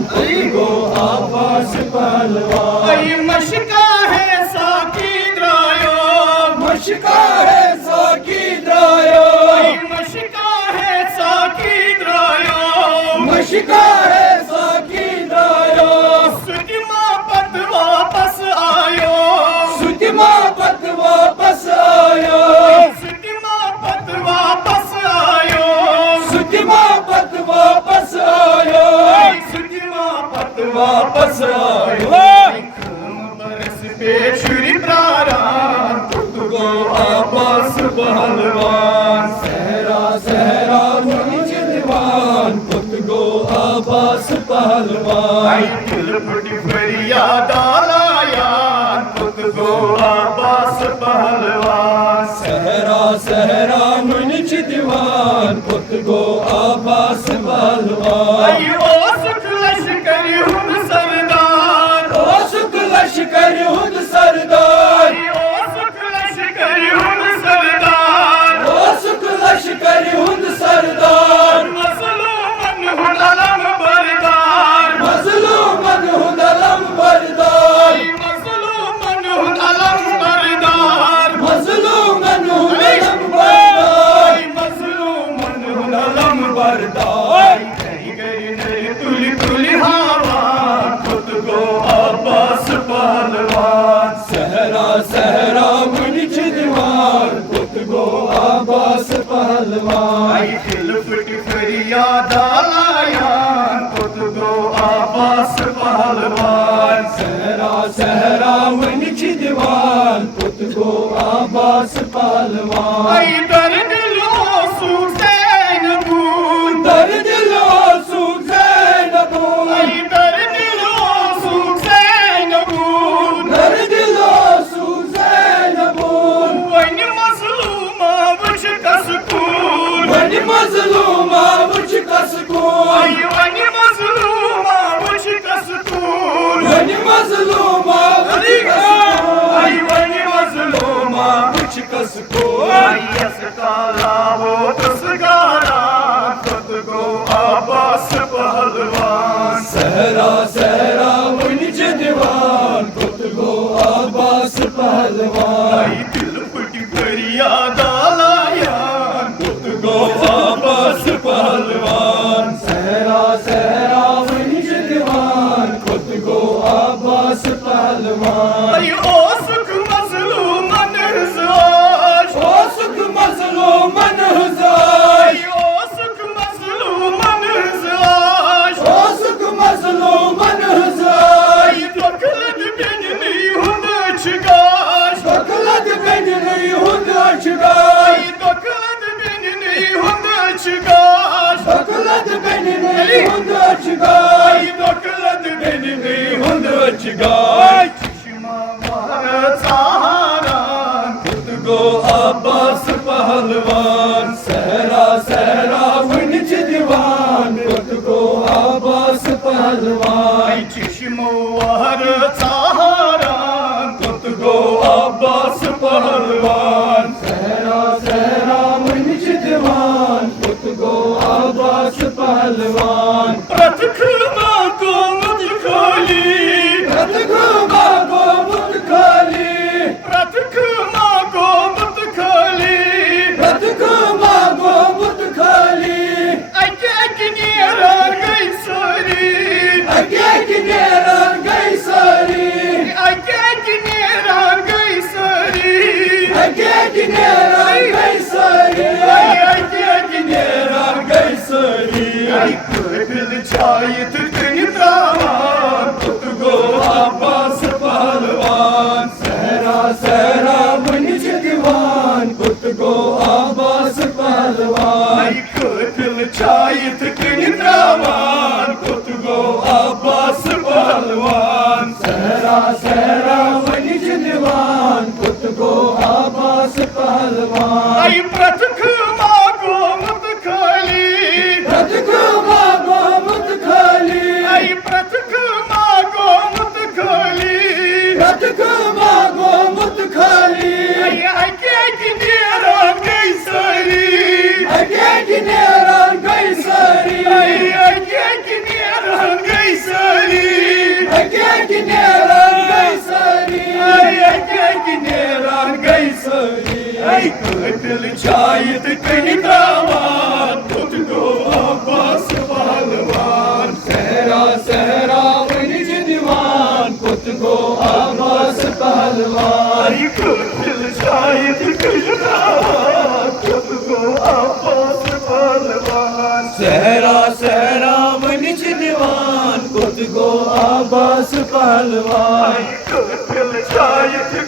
गो आवास पहलवान आई मशका है साकी द्रायो मशका है साकी द्रायो आई मशका है साकी द्रायो मशका है साकी द्रायो सुतिमा पत वापस आयो सुतिमा पत वापस आयो सुतिमा पत वापस आयो सुतिमा पत वापस आयो सुतिमा पत वापस आयो बरस पे छुरी प्रारा गो आवास पहलवान सहरा सहरा नीच दीवान गो आवास पहलवान आई दिल फटी फरियाद आया गो आवास पहलवान सहरा सहरा नीच दीवान गो आवास पहलवान आई ओ सुख लश्कर हुन सरदार ओ सुख लश्कर हुद सरदार आई ओ सुख लश्कर हुन सरदार ओ सुख लश्कर हुद सरदार मजलूमन हुन अलम बरदार मजलूमन हुद अलम बरदार मजलूमन हुन अलम बरदार मजलूमन हुद अलम बरदार मजलूमन हुन अलम बरदार गई गई नई तुली तुली हवा खुद को अब्बास पहलवान सहरा सहरा नीच दीवान गो आवास पहलवान आई दिल फटी फरियाद आया खुद को अब्बास पहलवान सहरा सहरा नीच दीवान गो आवास पहलवान आई दर्द लो सुसैन बूंद दर्द लो सुखैन बूंद आई दर्द लो सुसैन बूंद दर्द लो सुखैन बूंद वनी मजलूमा वश कसकून वनी मजलूमा मुझ कसकून आई वनी मजलूमा वश कसकून वनी मजलूमा मुझ कसकून आई वनी मजलूमा मुझ कसकून आई असकाला वो तसगारा खुद को अब्बास पहलवान सहरा सहरा नीच दीवान गो आवास पहलवान आई दिल फटी फरियाद आया गो आवास पहलवान सहरा सहरा नीच दीवान गो आवास पहलवान आई ओ सुख मजलूमन हज़ार ओ सुख मजलूमन हज़ार आई ओ सुख मजलूमन हज़ार ओ सुख मजलूमन हज़ार आई दखलत बिननी हुंद छिगाश दखलत बिननी हुंद छिगाश आई दखलत बिननी हुंद छिगाश दखलत बिननी हुंद छिगाश आई दखलत बिननी हुंद छिगाश चश्मा मार सहारा गो आवास पहलवान सहरा सहरा नीच दीवान गो आवास पहलवान आई चश्मा मार सहारा गो आवास पहलवान सहरा सहरा नीच दीवान गो आवास पहलवान प्रथमा को मुझ खोली रतगुमा को मुद खाली प्रथमा को मुझ खोली रतगुमा को मुद खाली अकेनियरा गई सोरी अगे किनेरा गई सारी अकेनियरा गई सोरी अगे किनेरा गई सारी अकेनियरा गई सारी आई दिल छाई तुझे त्रावान गो आवास पहलवान सहरा सहरा नीच दीवान गो आवास पहलवान आई दिल छाई तुझे त्रावान गो आवास पहलवान सहरा सहरा नीच दीवान गो आवास पहलवान आई प्रथमा को मुद खोली रतगुमा को मुद खाली आई प्रथमा को मुद खोली रतगुमा को मुद खाली आई अकेनियरा गई सोरी अगे किनेरा गई सारी आई अकेनियरा गई शायद कहीं दावान खुद को अब्बास पहलवान सहरा सहरा वनिज दीवान खुद को अब्बास पहलवान शायद कहीं दावान खुद को अब्बास पहलवान सहरा सहरा वनिज दीवान खुद को अब्बास पहलवान शायद